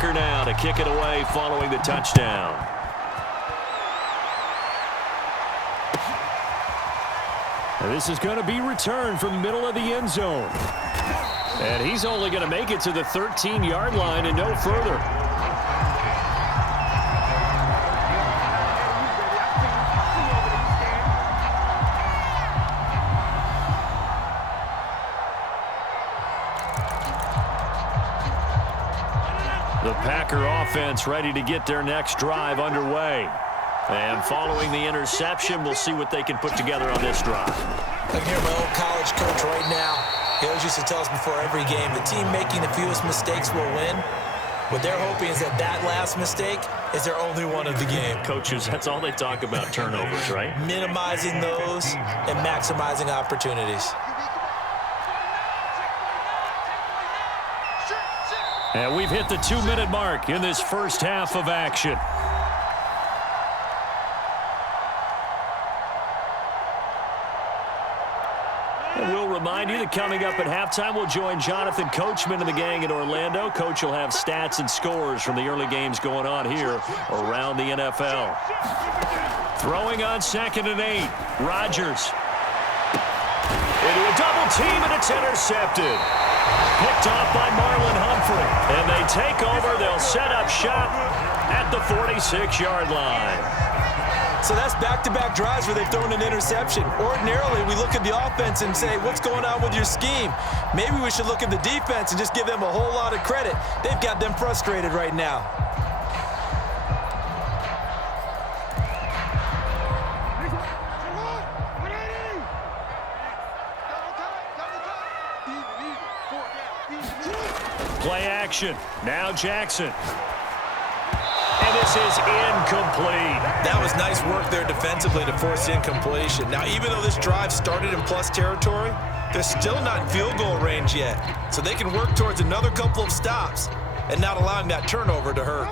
Packer now to kick it away following the touchdown. And this is going to be returned from the middle of the end zone. And he's only going to make it to the 13-yard line and no further. The Packer offense ready to get their next drive underway. And following the interception, we'll see what they can put together on this drive. I can hear my old college coach right now. He always used to tell us before every game, the team making the fewest mistakes will win. What they're hoping is that that last mistake is their only one of the game. Coaches, that's all they talk about, turnovers, right? Minimizing those and maximizing opportunities. And we've hit the 2-minute mark in this first half of action. And we'll remind you that coming up at halftime, we'll join Jonathan Coachman and the gang in Orlando. Coach will have stats and scores from the early games going on here around the NFL. Throwing on 2nd and 8. Rodgers. Into a double team, and it's intercepted. Picked off by Marlon Humphrey. And they take over. They'll set up shop at the 46-yard line. So that's back-to-back drives where they've thrown an interception. Ordinarily, we look at the offense and say, what's going on with your scheme? Maybe we should look at the defense and just give them a whole lot of credit. They've got them frustrated right now. Play action. Now Jackson. And this is incomplete. That was nice work there defensively to force the incompletion. Now, even though this drive started in plus territory, they're still not in field goal range yet. So they can work towards another couple of stops and not allowing that turnover to hurt.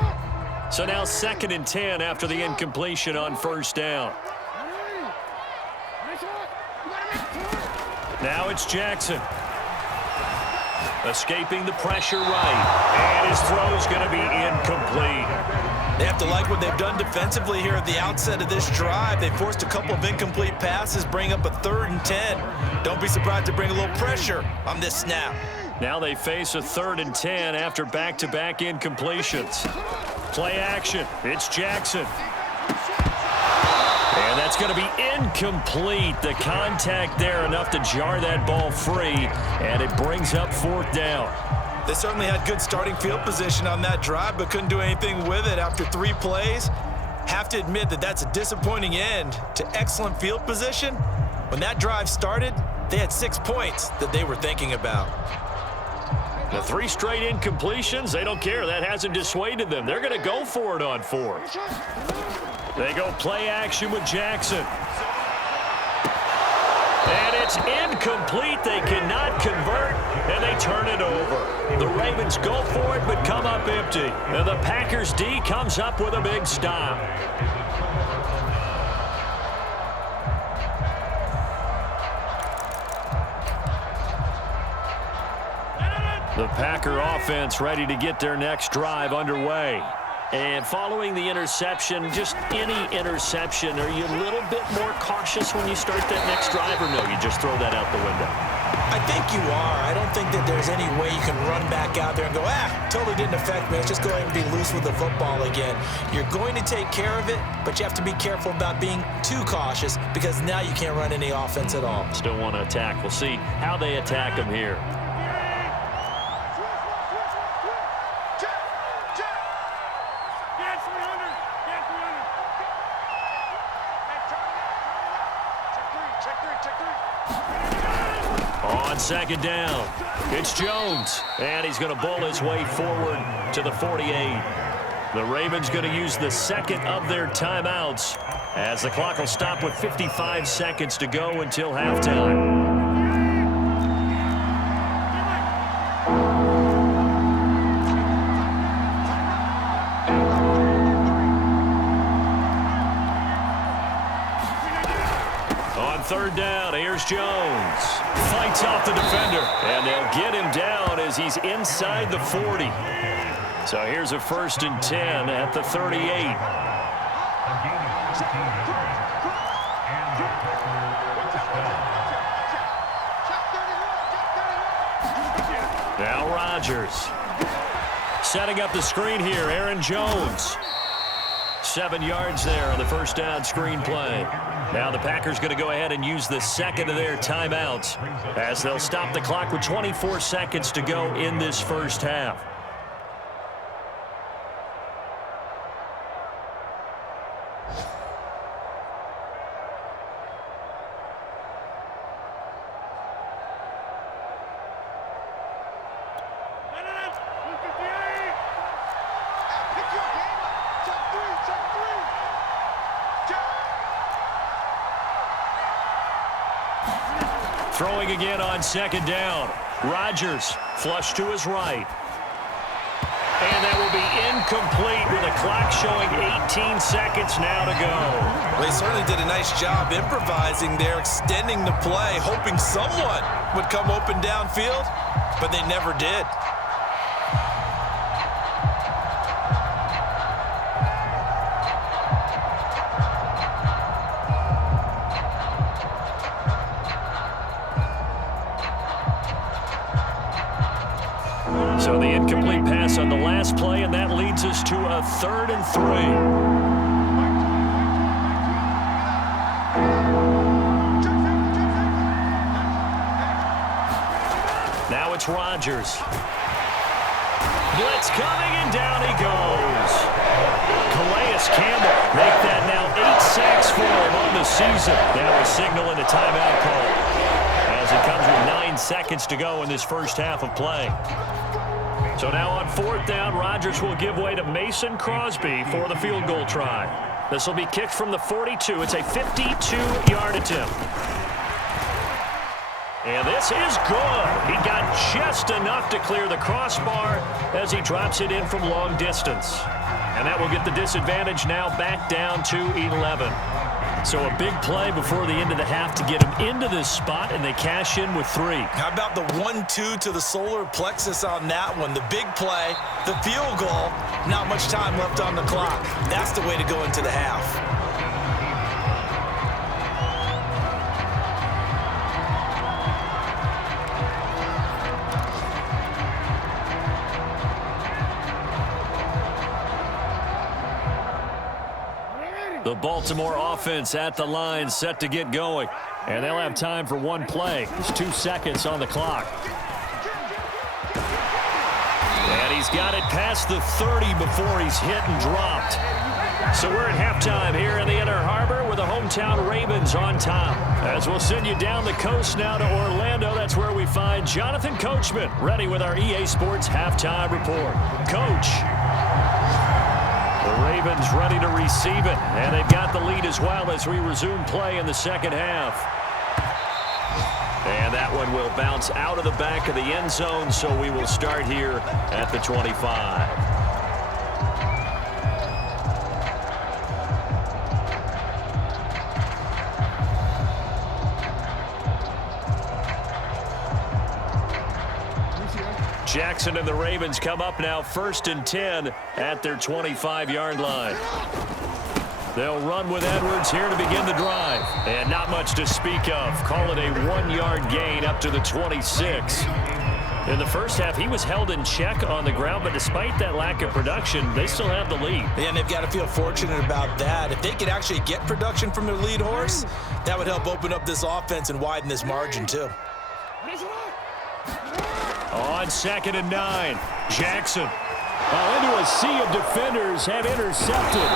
So now 2nd and 10 after the incompletion on first down. Now it's Jackson. Escaping the pressure right. And his throw's going to be incomplete. They have to like what they've done defensively here at the outset of this drive. They forced a couple of incomplete passes, bring up a 3rd and 10. Don't be surprised to bring a little pressure on this snap. Now they face a 3rd and 10 after back-to-back incompletions. Play action. It's Jackson. And that's going to be incomplete. The contact there enough to jar that ball free, and it brings up 4th down. They certainly had good starting field position on that drive, but couldn't do anything with it after 3 plays. Have to admit that that's a disappointing end to excellent field position. When that drive started, they had 6 points that they were thinking about. The 3 straight incompletions, they don't care. That hasn't dissuaded them. They're going to go for it on 4th. They go play action with Jackson. And it's incomplete. They cannot convert, and they turn it over. The Ravens go for it, but come up empty. And the Packers D comes up with a big stop. The Packer offense ready to get their next drive underway. And following the interception, just any interception, are you a little bit more cautious when you start that next drive, or no, you just throw that out the window? I think you are. I don't think that there's any way you can run back out there and go, totally didn't affect me. Let's just go ahead and be loose with the football again. You're going to take care of it, but you have to be careful about being too cautious because now you can't run any offense at all. Still want to attack. We'll see how they attack them here. On 2nd down, it's Jones, and he's going to bowl his way forward to the 48. The Ravens going to use the 2nd of their timeouts as the clock will stop with 55 seconds to go until halftime. On 3rd down, here's Jones. Fights off the defender, and they'll get him down as he's inside the 40. So here's a 1st and 10 at the 38. Now Rodgers. Setting up the screen here, Aaron Jones. 7 yards there on the first down screen play. Now the Packers going to go ahead and use the second of their timeouts as they'll stop the clock with 24 seconds to go in this first half. Throwing again on second down. Rodgers flush to his right. And that will be incomplete with a clock showing 18 seconds now to go. Well, they certainly did a nice job improvising there, extending the play, hoping someone would come open downfield, but they never did. So the incomplete pass on the last play, and that leads us to a 3rd and 3. Now it's Rodgers. Blitz coming, and down he goes. Calais Campbell make that now 8 sacks for him on the season. Now a signal and a timeout call as it comes with 9 seconds to go in this first half of play. So now on 4th down, Rodgers will give way to Mason Crosby for the field goal try. This will be kicked from the 42. It's a 52-yard attempt. And this is good. He got just enough to clear the crossbar as he drops it in from long distance. And that will get the disadvantage now back down to 11. So a big play before the end of the half to get him into this spot, and they cash in with 3. How about the 1-2 to the solar plexus on that one? The big play, the field goal, not much time left on the clock. That's the way to go into the half. The Baltimore offense at the line, set to get going. And they'll have time for one play. There's 2 seconds on the clock. And he's got it past the 30 before he's hit and dropped. So we're at halftime here in the Inner Harbor with the hometown Ravens on top. As we'll send you down the coast now to Orlando, that's where we find Jonathan Coachman ready with our EA Sports halftime report. Coach. The Ravens ready to receive it, and they've got the lead as well as we resume play in the second half. And that one will bounce out of the back of the end zone, so we will start here at the 25. Jackson and the Ravens come up now 1st and 10 at their 25-yard line. They'll run with Edwards here to begin the drive. And not much to speak of. Call it a 1-yard gain up to the 26. In the first half, he was held in check on the ground, but despite that lack of production, they still have the lead. And they've got to feel fortunate about that. If they could actually get production from their lead horse, that would help open up this offense and widen this margin too. On 2nd and 9, Jackson. Into a sea of defenders have intercepted.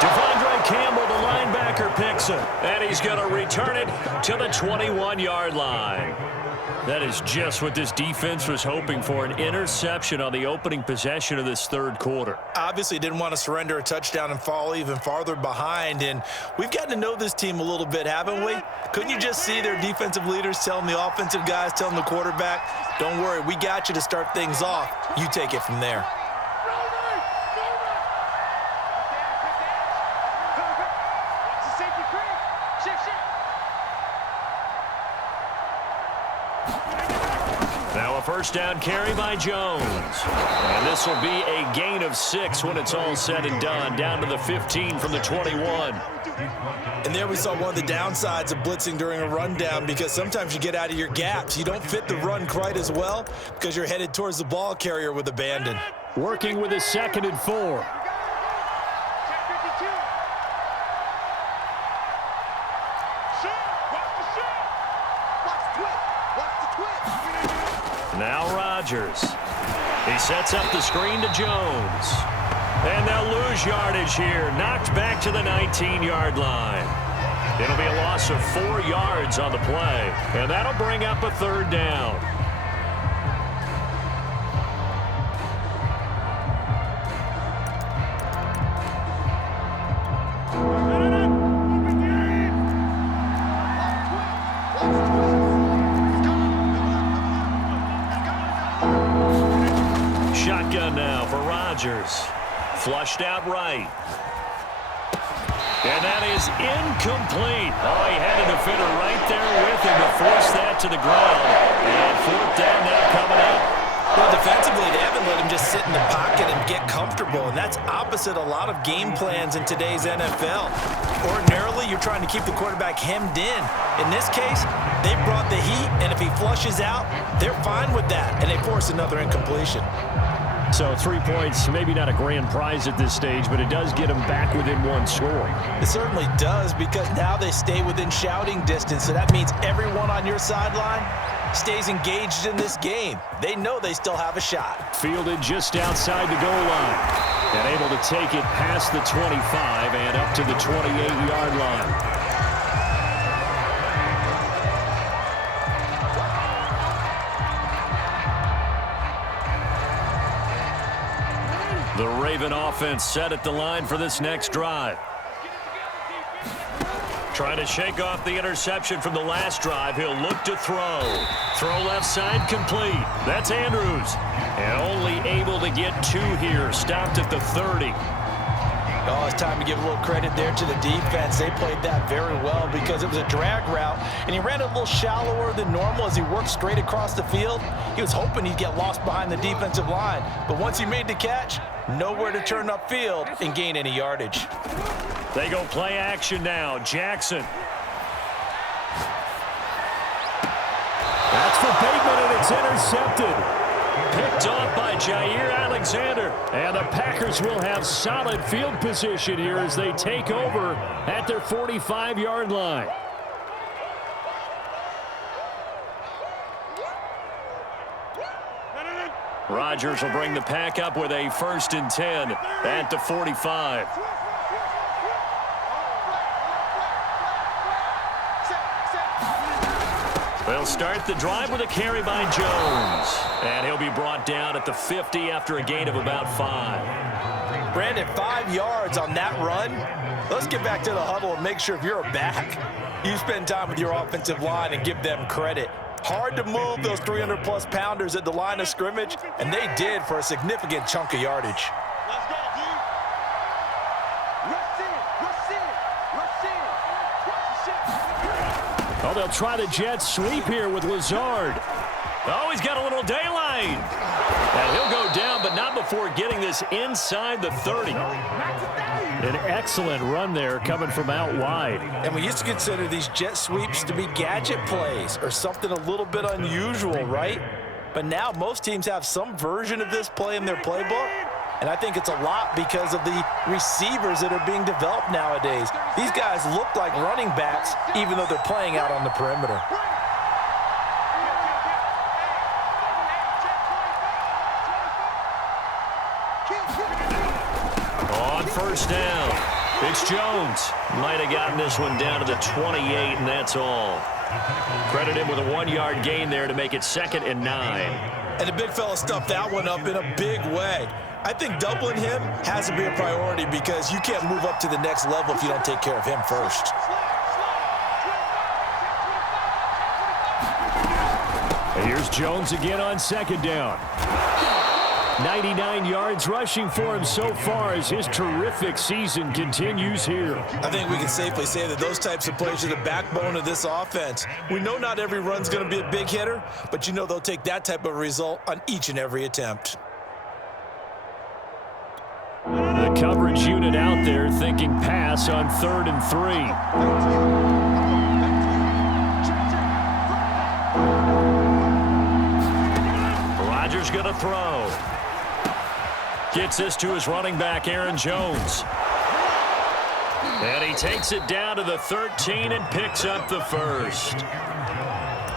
Devondre Campbell, the linebacker, picks him. And he's going to return it to the 21-yard line. That is just what this defense was hoping for, an interception on the opening possession of this third quarter. Obviously didn't want to surrender a touchdown and fall even farther behind, and we've gotten to know this team a little bit, haven't we? Couldn't you just see their defensive leaders telling the offensive guys, telling the quarterback, don't worry, we got you to start things off. You take it from there. first down carry by Jones. And this will be a gain of 6 when it's all said and done. Down to the 15 from the 21. And there we saw one of the downsides of blitzing during a rundown, because sometimes you get out of your gaps. You don't fit the run quite as well because you're headed towards the ball carrier with abandon. Working with a 2nd and 4. Now Rodgers. He sets up the screen to Jones. And they'll lose yardage here. Knocked back to the 19-yard line. It'll be a loss of 4 yards on the play. And that'll bring up a 3rd down. Shotgun now for Rodgers. Flushed out right. And that is incomplete. Oh, he had a defender right there with him to force that to the ground. And 4th down now coming up. Well, defensively, they haven't let him just sit in the pocket and get comfortable, and that's opposite a lot of game plans in today's NFL. Ordinarily, you're trying to keep the quarterback hemmed in. In this case, they brought the heat, and if he flushes out, they're fine with that, and they force another incompletion. So 3 points, maybe not a grand prize at this stage, but it does get them back within 1 score. It certainly does, because now they stay within shouting distance, so that means everyone on your sideline stays engaged in this game. They know they still have a shot. Fielded just outside the goal line. And able to take it past the 25 and up to the 28-yard line. The Raven offense set at the line for this next drive. Trying to shake off the interception from the last drive. He'll look to throw. Throw left side complete. That's Andrews. And only able to get 2 here. Stopped at the 30. Oh, it's time to give a little credit there to the defense. They played that very well because it was a drag route, and he ran a little shallower than normal as he worked straight across the field. He was hoping he'd get lost behind the defensive line, but once he made the catch, nowhere to turn upfield and gain any yardage. They go play action now. Jackson. That's for Bateman, and it's intercepted. Picked off by Jair Alexander. And the Packers will have solid field position here as they take over at their 45-yard line. Rodgers will bring the pack up with a 1st and 10 at the 45. They'll start the drive with a carry by Jones. And he'll be brought down at the 50 after a gain of about 5. Brandon, 5 yards on that run. Let's get back to the huddle and make sure if you're a back, you spend time with your offensive line and give them credit. Hard to move those 300-plus pounders at the line of scrimmage, and they did for a significant chunk of yardage. Let's go, dude. Rush in, rush in, rush in. Watch the shot. Oh, they'll try the jet sweep here with Lazard. Oh, he's got a little daylight. And he'll go down, but not before getting this inside the 30. An excellent run there coming from out wide. And we used to consider these jet sweeps to be gadget plays or something a little bit unusual, right? But now most teams have some version of this play in their playbook. And I think it's a lot because of the receivers that are being developed nowadays. These guys look like running backs even though they're playing out on the perimeter. On 1st down, it's Jones. Might have gotten this one down to the 28, and that's all. Credit him with a 1-yard gain there to make it 2nd and 9. And the big fella stuffed that one up in a big way. I think doubling him has to be a priority because you can't move up to the next level if you don't take care of him first. And here's Jones again on 2nd down. 99 yards rushing for him so far as his terrific season continues here. I think we can safely say that those types of plays are the backbone of this offense. We know not every run's going to be a big hitter, but you know they'll take that type of result on each and every attempt. The coverage unit out there thinking pass on 3rd and 3. Rodgers going to throw. Gets this to his running back, Aaron Jones. And he takes it down to the 13 and picks up the first.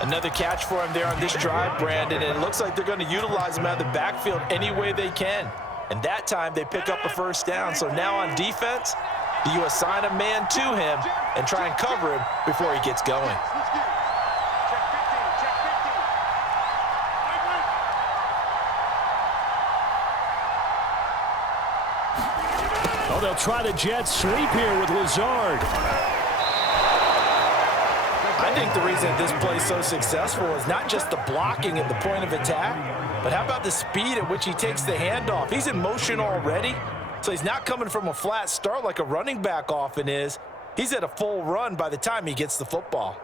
Another catch for him there on this drive, Brandon, and it looks like they're going to utilize him out of the backfield any way they can. And that time they pick up a first down. So now on defense, do you assign a man to him and try and cover him before he gets going? Oh, they'll try the jet sweep here with Lazard. I think the reason this play is so successful is not just the blocking at the point of attack, but how about the speed at which he takes the handoff? He's in motion already, so he's not coming from a flat start like a running back often is. He's at a full run by the time he gets the football.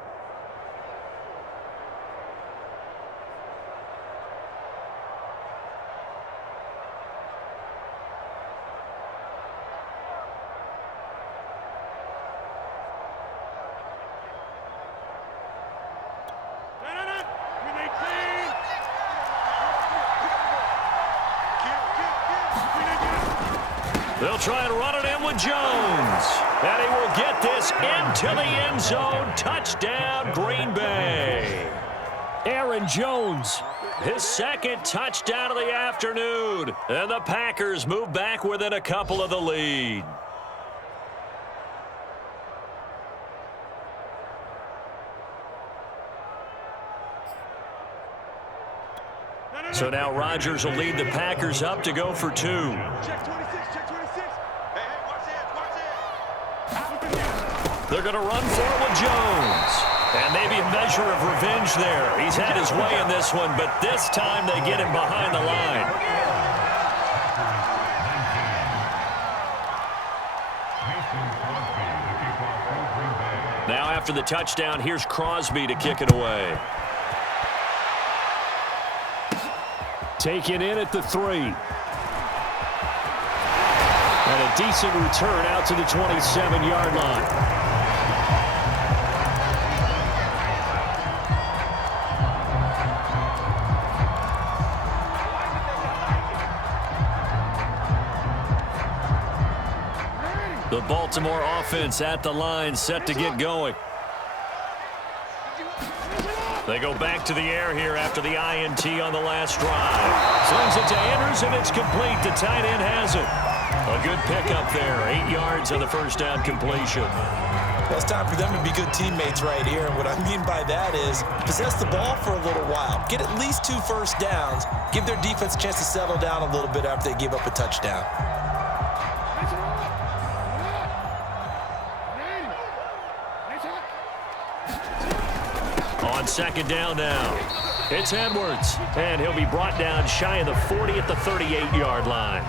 They'll try and run it in with Jones. And he will get this into the end zone. Touchdown, Green Bay. Aaron Jones, his second touchdown of the afternoon. And the Packers move back within a couple of the lead. So now Rodgers will lead the Packers up to go for 2. Check 26, check 26. Hey, watch it. They're going to run for it with Jones. And maybe a measure of revenge there. He's had his way in this one, but this time they get him behind the line. Now after the touchdown, here's Crosby to kick it away. Taken in at the 3. And a decent return out to the 27-yard line. The Baltimore offense at the line, set to get going. They go back to the air here after the INT on the last drive. Slings it to Andrews, and it's complete. The tight end has it. A good pickup there. 8 yards on the first down completion. Well, it's time for them to be good teammates right here. And what I mean by that is possess the ball for a little while. Get at least 2 first downs. Give their defense a chance to settle down a little bit after they give up a touchdown. On second down now, it's Edwards, and he'll be brought down shy of the 40 at the 38-yard line.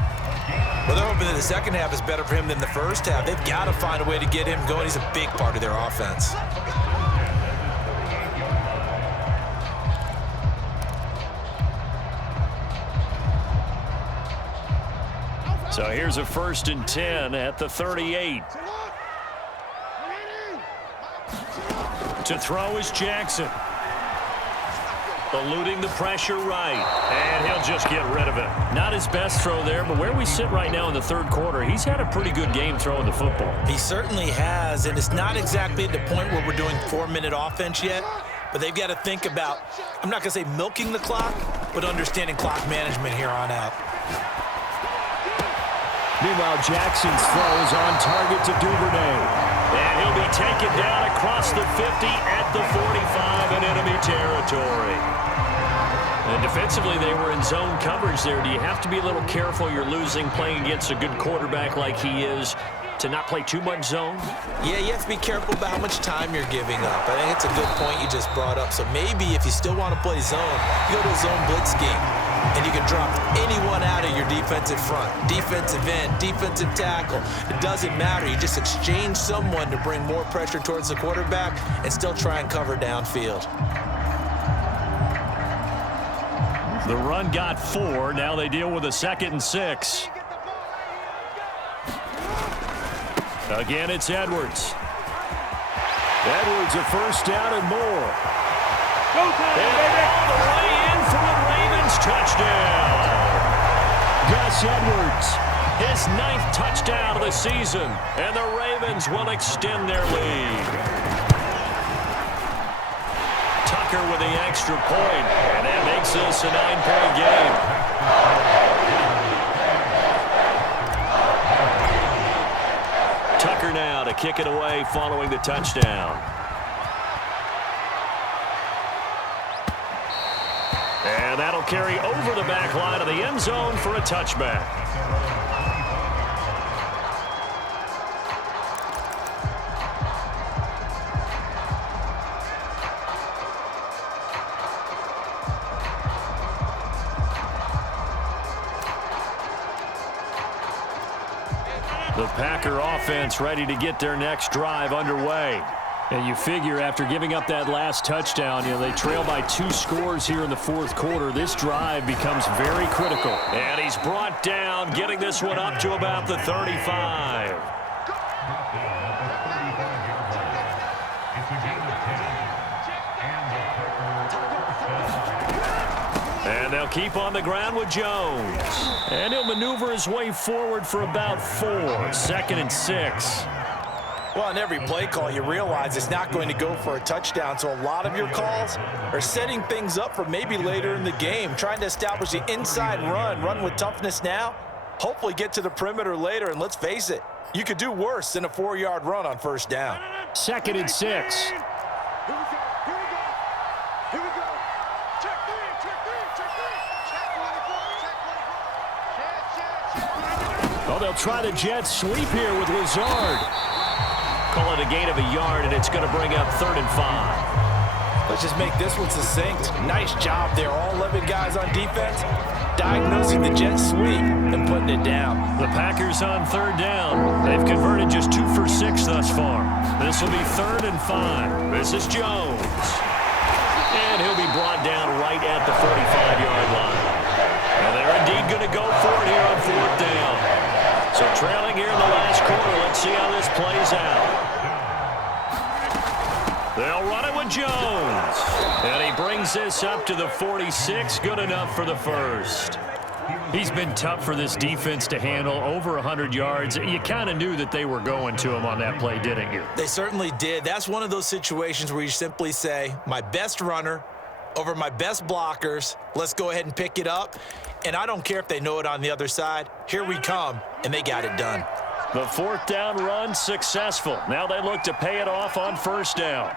Well, they're hoping that the second half is better for him than the first half. They've got to find a way to get him going. He's a big part of their offense. So here's a 1st and 10 at the 38. To throw is Jackson. Eluding the pressure right. And he'll just get rid of it. Not his best throw there, but where we sit right now in the 3rd quarter, he's had a pretty good game throwing the football. He certainly has, and it's not exactly at the point where we're doing 4-minute offense yet, but they've got to think about, I'm not going to say milking the clock, but understanding clock management here on out. Meanwhile, Jackson's throw is on target to Duvernay. And he'll be taken down across the 50 at the 45 in enemy territory. And defensively, they were in zone coverage there. Do you have to be a little careful? You're losing playing against a good quarterback like he is to not play too much zone? Yeah, you have to be careful about how much time you're giving up. I think it's a good point you just brought up. So maybe if you still want to play zone, you go to a zone blitz scheme, and you can drop anyone out of your defensive front, defensive end, defensive tackle. It doesn't matter. You just exchange someone to bring more pressure towards the quarterback and still try and cover downfield. The run got 4. Now they deal with a 2nd and 6. Again, it's Edwards. Edwards, a first down and more. Go time, baby! All the way in for the Ravens. Touchdown. Gus Edwards, his 9th touchdown of the season, and the Ravens will extend their lead. Tucker with the extra point, and that makes this a 9-point game. Tucker now to kick it away following the touchdown. And that'll carry over the back line of the end zone for a touchback. The Packer offense ready to get their next drive underway. And you figure after giving up that last touchdown, they trail by 2 scores here in the 4th quarter. This drive becomes very critical. And he's brought down, getting this one up to about the 35. And they'll keep on the ground with Jones. And he'll maneuver his way forward for about 4. 2nd and 6. Well, on every play call, you realize it's not going to go for a touchdown, so a lot of your calls are setting things up for maybe later in the game, trying to establish the inside run with toughness now, hopefully get to the perimeter later, and let's face it, you could do worse than a 4-yard run on first down. 2nd and 6. Here we go. Here we go. Check 3. Check 24. Oh, they'll try the jet sweep here with Lazard. Call it a gain of a yard, and it's going to bring up 3rd and 5. Let's just make this one succinct. Nice job there, all 11 guys on defense, diagnosing the jet sweep and putting it down. The Packers on 3rd down. They've converted just 2 for 6 thus far. This will be 3rd and 5. This is Jones. And he'll be brought down right at the 45-yard line. And they're indeed going to go for it here on 4th down. So trailing here in the last quarter, let's see how this plays out. They'll run it with Jones. And he brings this up to the 46. Good enough for the first. He's been tough for this defense to handle, over 100 yards. You kind of knew that they were going to him on that play, didn't you? They certainly did. That's one of those situations where you simply say, my best runner over my best blockers. Let's go ahead and pick it up. And I don't care if they know it on the other side. Here we come, and they got it done. The 4th down run successful. Now they look to pay it off on 1st down.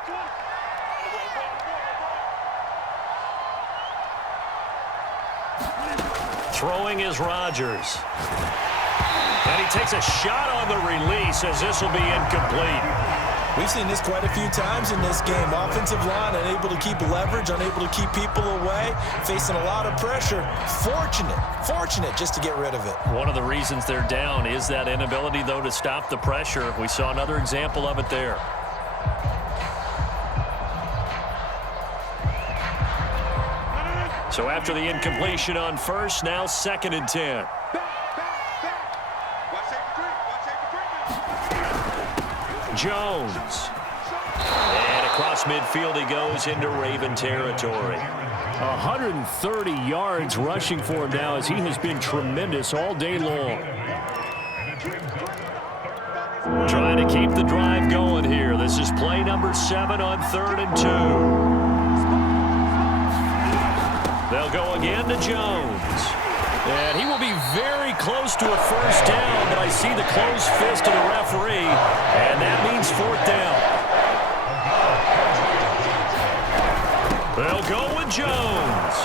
Throwing is Rodgers. And he takes a shot on the release as this will be incomplete. We've seen this quite a few times in this game. Offensive line unable to keep leverage, unable to keep people away, facing a lot of pressure. Fortunate just to get rid of it. One of the reasons they're down is that inability, though, to stop the pressure. We saw another example of it there. So after the incompletion on 1st, now 2nd and 10. Jones. And across midfield he goes into Raven territory. 130 yards rushing for him now as he has been tremendous all day long. Trying to keep the drive going here. This is play number 7 on 3rd and 2. They'll go again to Jones. And he will be very close to a first down, but I see the closed fist of the referee, and that means 4th down. They'll go with Jones.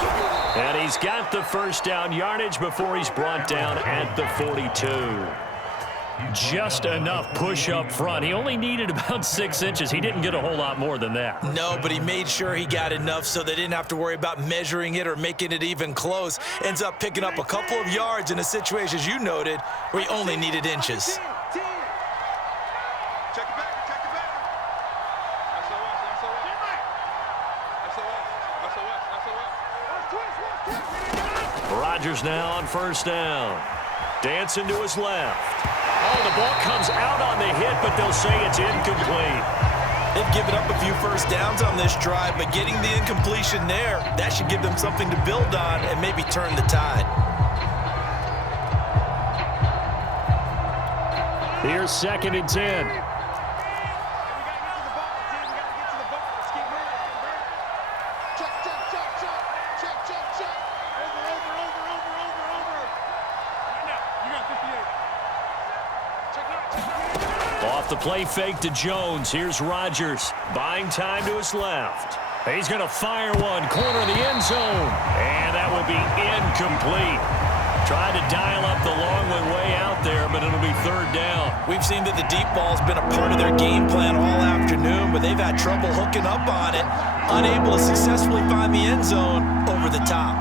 And he's got the first down yardage before he's brought down at the 42. Just enough push up front. He only needed about 6 inches. He didn't get a whole lot more than that. No, but he made sure he got enough so they didn't have to worry about measuring it or making it even close. Ends up picking up a couple of yards in a situation, as you noted, where he only needed inches. Rodgers now on first down. Dancing to his left. Oh, the ball comes out on the hit, but they'll say it's incomplete. They've given up a few first downs on this drive, but getting the incompletion there, that should give them something to build on and maybe turn the tide. Here's 2nd and 10. The play fake to Jones. Here's Rodgers. Buying time to his left. He's going to fire one. Corner of the end zone. And that will be incomplete. Tried to dial up the long one way out there, but it'll be 3rd down. We've seen that the deep ball's been a part of their game plan all afternoon, but they've had trouble hooking up on it. Unable to successfully find the end zone over the top.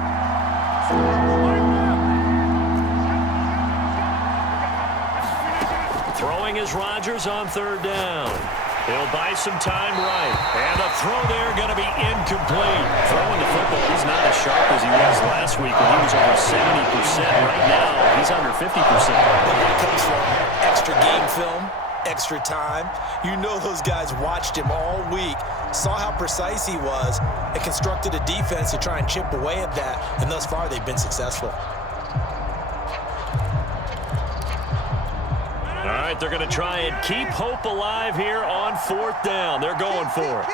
Throwing is Rodgers on 3rd down. He'll buy some time right. And the throw there going to be incomplete. Throwing the football, he's not as sharp as he was last week when he was over 70%. Right now, he's under 50%. It comes from extra game film, extra time. You know those guys watched him all week, saw how precise he was, and constructed a defense to try and chip away at that. And thus far, they've been successful. All right, they're going to try and keep hope alive here on 4th down. They're going for it.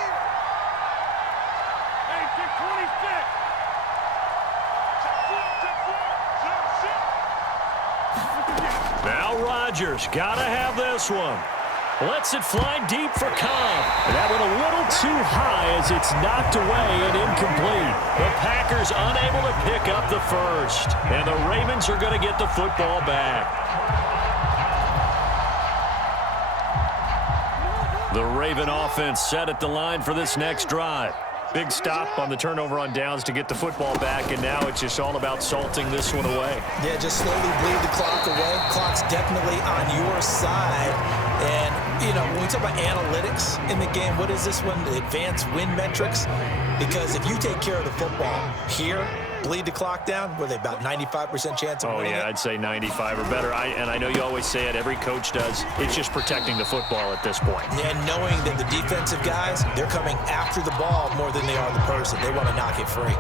Now Rodgers, got to have this one. Lets it fly deep for Cobb. That went a little too high as it's knocked away and incomplete. The Packers unable to pick up the first. And the Ravens are going to get the football back. The Raven offense set at the line for this next drive. Big stop on the turnover on downs to get the football back, and now it's just all about salting this one away. Yeah, just slowly bleed the clock away. Clock's definitely on your side. And, you know, when we talk about analytics in the game, what is this one? The advanced win metrics? Because if you take care of the football here, bleed the clock down, were they about 95% chance of winning it? I'd say 95 or better. And I know you always say it, every coach does. It's just protecting the football at this point. Yeah, knowing that the defensive guys, they're coming after the ball more than they are the person. They want to knock it free.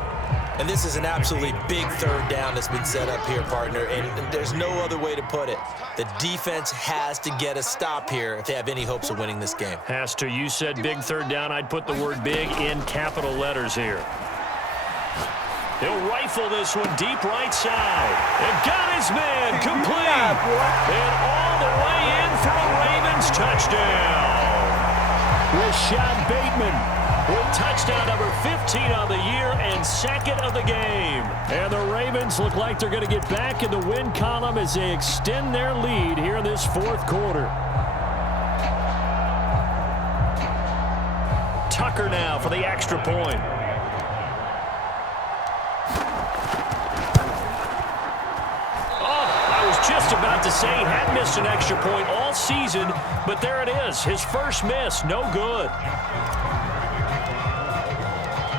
And this is an absolutely big 3rd down that's been set up here, partner, and there's no other way to put it. The defense has to get a stop here if they have any hopes of winning this game. Has to. You said big 3rd down. I'd put the word big in capital letters here. He'll rifle this one deep right side. And got his man complete. And all the way in for a Ravens touchdown. Rashad Bateman with touchdown number 15 on the year and 2nd of the game. And the Ravens look like they're going to get back in the win column as they extend their lead here in this 4th quarter. Tucker now for the extra point. Just about to say he hadn't missed an extra point all season, but there it is. His first miss, no good.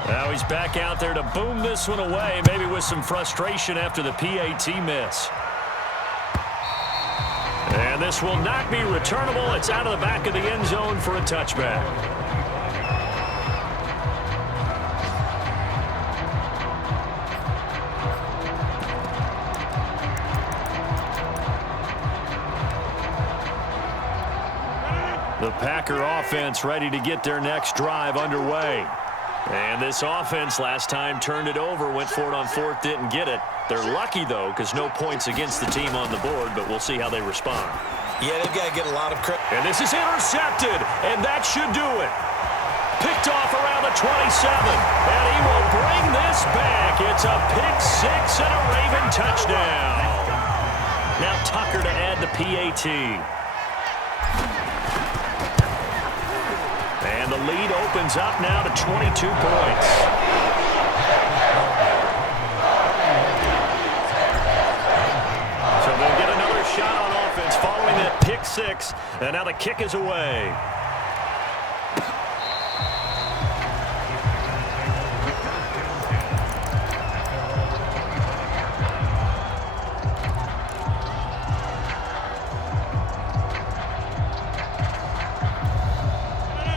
Now he's back out there to boom this one away, maybe with some frustration after the PAT miss. And this will not be returnable. It's out of the back of the end zone for a touchback. The Packer offense ready to get their next drive underway. And this offense last time turned it over, went for it on 4th, didn't get it. They're lucky, though, because no points against the team on the board, but we'll see how they respond. Yeah, they've got to get a lot of credit. And this is intercepted, and that should do it. Picked off around the 27, and he will bring this back. It's a pick 6 and a Raven touchdown. Now Tucker to add the PAT. And the lead opens up now to 22 points. So they'll get another shot on offense following that pick six. And now the kick is away.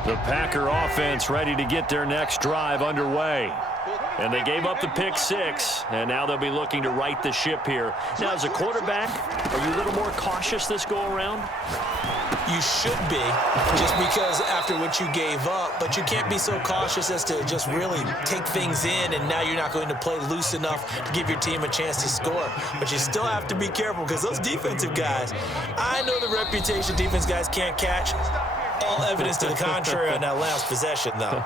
The Packer offense ready to get their next drive underway. And they gave up the pick six, and now they'll be looking to right the ship here. Now, as a quarterback, are you a little more cautious this go-around? You should be, just because after what you gave up, but you can't be so cautious as to just really take things in, and now you're not going to play loose enough to give your team a chance to score. But you still have to be careful, because those defensive guys, I know the reputation defense guys can't catch. All evidence to the contrary on that last possession, though.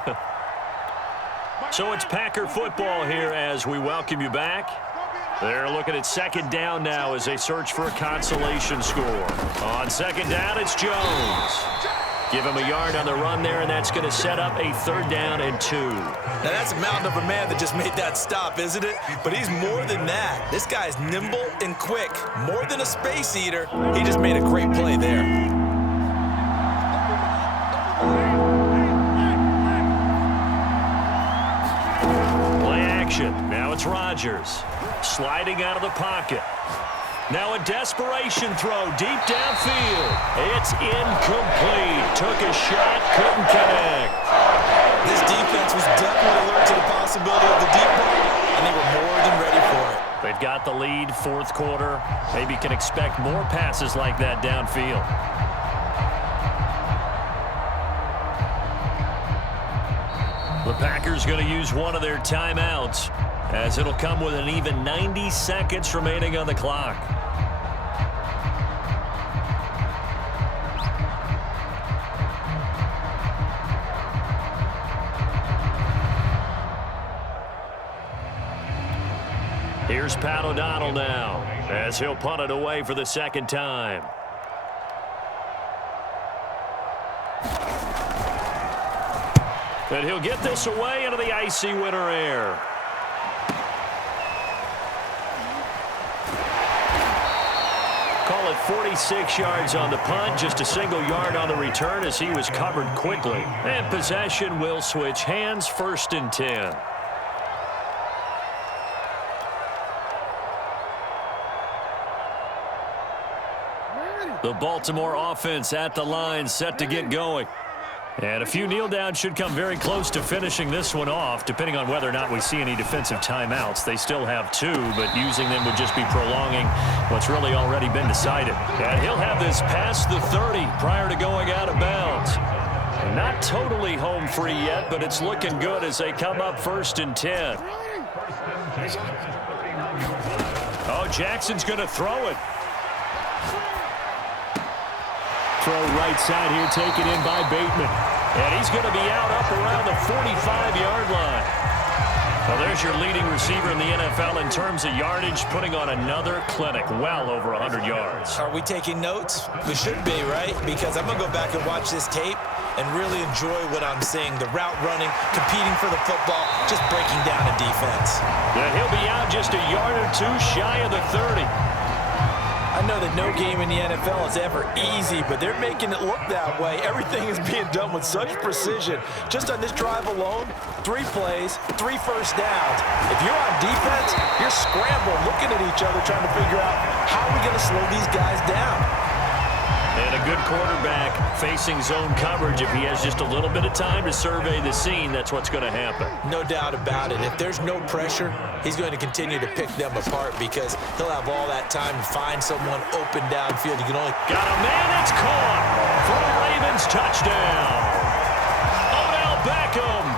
So it's Packer football here as we welcome you back. They're looking at second down now as they search for a consolation score. On second down, it's Jones. Give him a yard on the run there, and that's going to set up a 3rd down and 2. Now, that's a mountain of a man that just made that stop, isn't it? But he's more than that. This guy's nimble and quick. More than a space eater. He just made a great play there. Now it's Rodgers sliding out of the pocket. Now a desperation throw deep downfield. It's incomplete. Took a shot, couldn't connect. This defense was definitely alert to the possibility of the deep ball, and they were more than ready for it. They've got the lead, 4th quarter. Maybe can expect more passes like that downfield. The Packers going to use one of their timeouts, as it'll come with an even 90 seconds remaining on the clock. Here's Pat O'Donnell now, as he'll punt it away for the 2nd time. And he'll get this away into the icy winter air. Call it 46 yards on the punt, just a single yard on the return as he was covered quickly. And possession will switch hands, 1st and 10. The Baltimore offense at the line, set to get going. And a few kneel downs should come very close to finishing this one off, depending on whether or not we see any defensive timeouts. They still have 2, but using them would just be prolonging what's really already been decided. And he'll have this past the 30 prior to going out of bounds. Not totally home free yet, but it's looking good as they come up 1st and 10. Oh, Jackson's going to throw it. Throw right side here, taken in by Bateman. And he's going to be out up around the 45-yard line. Well, there's your leading receiver in the NFL in terms of yardage, putting on another clinic, well over 100 yards. Are we taking notes? We should be, right? Because I'm going to go back and watch this tape and really enjoy what I'm seeing. The route running, competing for the football, just breaking down a defense. And he'll be out just a yard or 2 shy of the 30. I know that no game in the NFL is ever easy, but they're making it look that way. Everything is being done with such precision. Just on this drive alone, 3 plays, 3 first downs. If you're on defense, you're scrambling, looking at each other, trying to figure out how are we going to slow these guys down. And a good quarterback facing zone coverage. If he has just a little bit of time to survey the scene, that's what's going to happen. No doubt about it. If there's no pressure, he's going to continue to pick them apart because he'll have all that time to find someone open downfield. You can only... Got a man that's caught for the Ravens touchdown. Odell Beckham,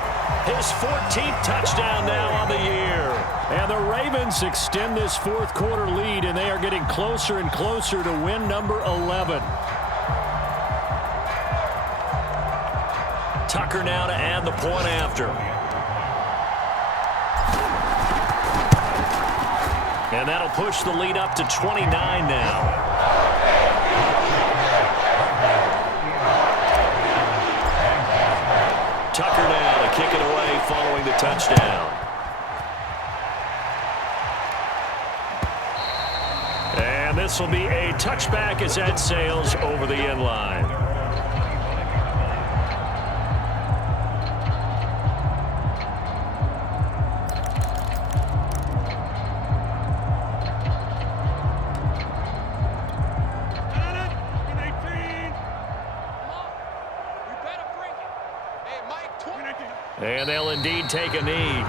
his 14th touchdown now on the year. And the Ravens extend this 4th quarter lead, and they are getting closer and closer to win number 11. Tucker now to add the point after. And that'll push the lead up to 29 now. Tucker now to kick it away following the touchdown. And this will be a touchback as that sails over the end line. And they'll indeed take a knee.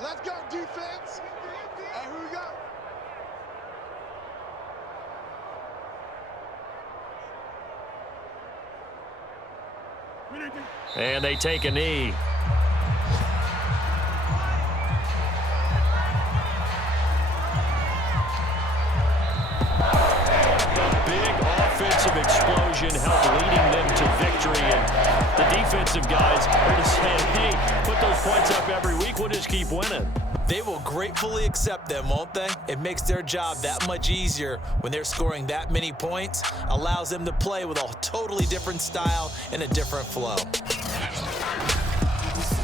Let's go, defense. And here we go. And they take a knee. Offensive explosion helped leading them to victory, and the defensive guys are just saying, hey, put those points up every week, we'll just keep winning. They will gratefully accept them, won't they? It makes their job that much easier when they're scoring that many points, allows them to play with a totally different style and a different flow.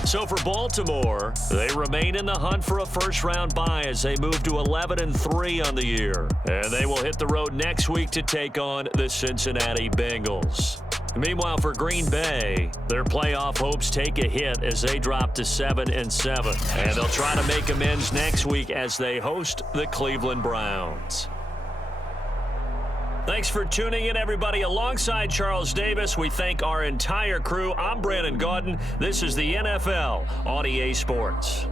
So for Baltimore, they remain in the hunt for a first-round bye as they move to 11-3 on the year. And they will hit the road next week to take on the Cincinnati Bengals. Meanwhile, for Green Bay, their playoff hopes take a hit as they drop to 7-7. And they'll try to make amends next week as they host the Cleveland Browns. Thanks for tuning in, everybody. Alongside Charles Davis, we thank our entire crew. I'm Brandon Gaudin. This is the NFL on EA Sports.